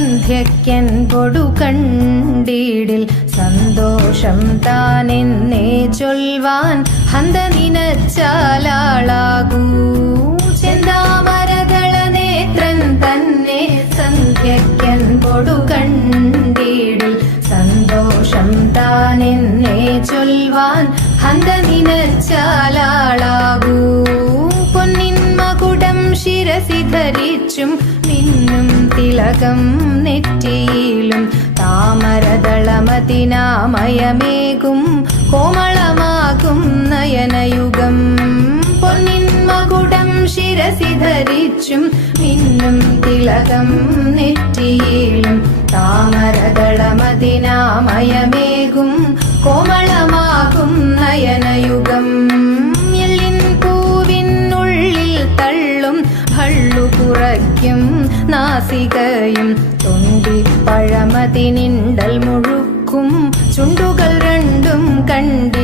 സന്ധ്യയ്ക്കൻ പൊടു കണ്ടീടിൽ സന്തോഷം താനെന്നേ ചൊൽവാൻ ഹന്ത നിനച്ചാലാളാകൂ ചെന്താമരദള നേത്രൻ തന്നെ സന്ധ്യയ്ക്കൻ പൊടു കണ്ടീടിൽ സന്തോഷം താനെന്നേ ചൊൽവാൻ ഹന്ത നിനച്ചാലാളാകൂ പൊന്നിൻ മകുടം ശിരസി ധരിച്ചും മിന്നും തിലകം നെറ്റിയിലും താമരദളമതിനാമയമേകും കോമളമാകും നയനയുഗം പൊന്നിൻ മകുടം ശിരസി ധരിച്ചും മിന്നും തിലകം നെറ്റിയിലും താമരദളമതിനാമയമേകും കോമളമാകും നയനയുഗം എല്ലിൻ പൂവിനുള്ളിൽ തള്ളും ഭള്ളു കുറയ്ക്കും നാസികയും തൊണ്ടിപ്പഴമതിനിണ്ടൽ മുഴുക്കും ചുണ്ടുകൾ രണ്ടും കണ്ടി